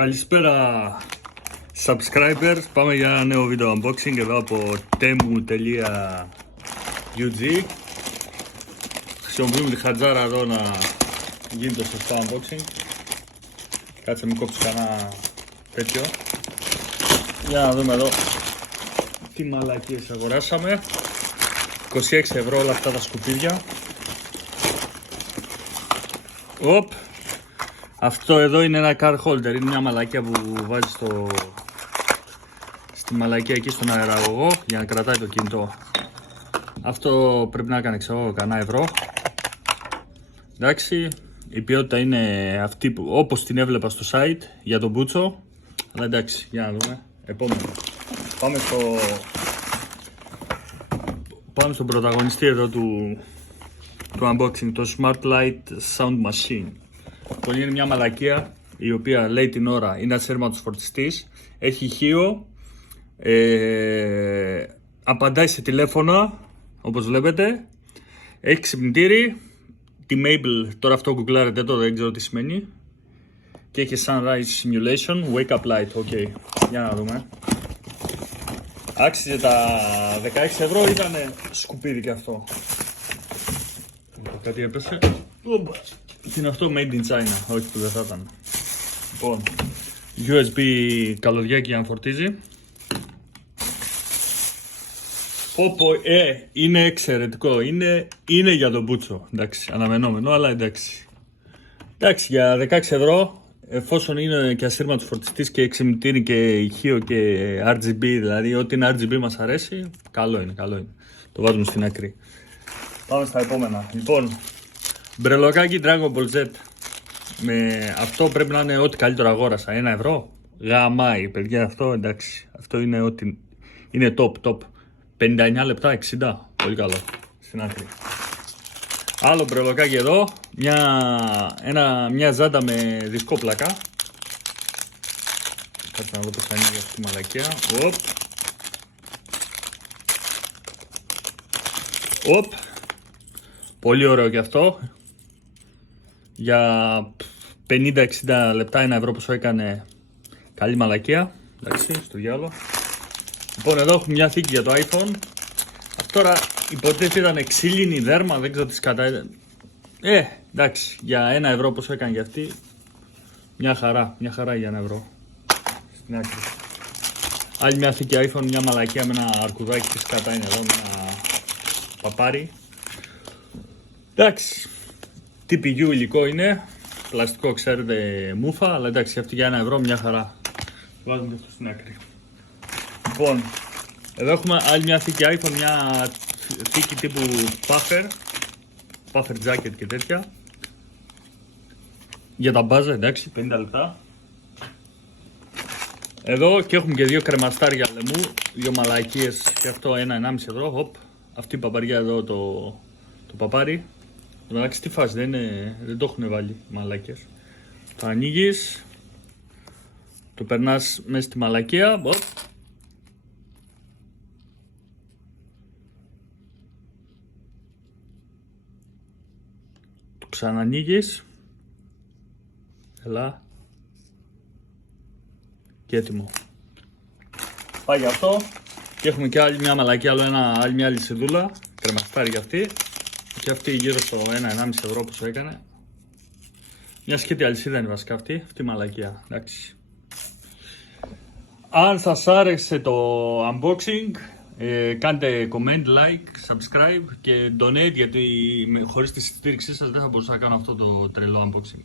Καλησπέρα subscribers, πάμε για ένα νέο βίντεο unboxing εδώ από temu.ug. Χρησιμοποιούμε τη χατζάρα εδώ να γίνει το σωστό unboxing. Κάτσε μην κόψει κανένα τέτοιο. Για να δούμε εδώ τι μαλακίες αγοράσαμε. 26 ευρώ όλα αυτά τα σκουπίδια. Οπ. Αυτό εδώ είναι ένα car holder, είναι μια μαλακία που βάζει στη μαλακία εκεί στον αεραγωγό για να κρατάει το κινητό. Αυτό πρέπει να έκανε ξέρω κανένα ευρώ. Εντάξει, η ποιότητα είναι αυτή που, όπως την έβλεπα στο site για τον Μπούτσο. Αλλά εντάξει, για να δούμε. Επόμενο. Πάμε στον πρωταγωνιστή εδώ του unboxing, το Smart Light Sound Machine. Αυτό είναι μια μαλακία η οποία λέει την ώρα, είναι ασύρματος φορτιστής, έχει ηχείο, απαντάει σε τηλέφωνα όπως βλέπετε, έχει ξυπνητήρι, τη Mabel, τώρα αυτό γκουγκλάρετε το, δεν ξέρω τι σημαίνει, και έχει Sunrise Simulation, Wake Up Light, ok, για να δούμε. Άξιζε τα 16 ευρώ, ήταν σκουπίδι και αυτό. Κάτι έπεσε. Είναι αυτό made in China, όχι που δεν θα ήταν. Λοιπόν, USB καλωδιάκι για να φορτίζει. Είναι εξαιρετικό, είναι για τον Μπούτσο. Εντάξει, αναμενόμενο, αλλά εντάξει. Εντάξει, για 16 ευρώ, εφόσον είναι και ασύρματος φορτιστής και ξυπνητήρι και ηχείο και RGB, δηλαδή ό,τι είναι RGB μας αρέσει, καλό είναι. Το βάζουμε στην άκρη. Πάμε στα επόμενα. Λοιπόν, μπρελοκάκι Dragon Ball Z. Με αυτό πρέπει να είναι ό,τι καλύτερο αγόρασα. 1 ευρώ. Γαμάει, παιδιά, αυτό εντάξει. Αυτό είναι ό,τι είναι top. 59 λεπτά, 60. Πολύ καλό. Στην άκρη. Άλλο μπρελοκάκι εδώ. Μια ζάντα με δισκόπλακα. Κάτσε να δω πώς θα είναι αυτή τη μαλακία. Οπ. Πολύ ωραίο και αυτό. Για 50-60 λεπτά, 1 ευρώ πόσο έκανε, καλή μαλακία. Εντάξει, στο διάλογο. Λοιπόν, εδώ έχουμε μια θήκη για το iPhone. Αυτό τώρα υποτίθεται ήταν ξύλινη δέρμα, δεν ξέρω τι σκατά. Εντάξει, για 1 ευρώ πόσο έκανε για αυτή. Μια χαρά για 1 ευρώ. Στην άκρη. Άλλη μια θήκη iPhone, μια μαλακία με ένα αρκουδάκι, τι σκατά είναι εδώ, με ένα παπάρι. Εντάξει, TPU υλικό είναι, πλαστικό ξέρετε μούφα, αλλά εντάξει αυτή για 1 ευρώ μια χαρά. Βάζουμε αυτό στην άκρη. Λοιπόν, εδώ έχουμε άλλη μια θήκη iPhone, μια θήκη τύπου puffer jacket και τέτοια. Για τα μπάζα, εντάξει, 50 λεπτά. Εδώ και έχουμε και 2 κρεμαστάρια λαιμού, 2 μαλακίες και αυτό 1-1,5 ευρώ. Αυτή η παπαριά εδώ το παπάρι. Εντάξει, τι φάση, δεν το έχουν βάλει μαλακίες. Το ανοίγεις, το περνάς μέσα στη μαλακία. Το ξανανοίγεις. Ελά. Και έτοιμο. Πάει για αυτό. Και έχουμε και άλλη μια μαλακία, άλλη μια λυσιδούλα. Κρεμαστάρι για αυτή. Και αυτή γύρω στο 1-1,5 ευρώ πόσο έκανε. Μια σκέτη αλυσίδα είναι βασικά αυτή η μαλακία. Εντάξει. Αν σας άρεσε το unboxing, κάντε comment, like, subscribe και donate, γιατί χωρίς τη στήριξή σας δεν θα μπορούσα να κάνω αυτό το τρελό unboxing.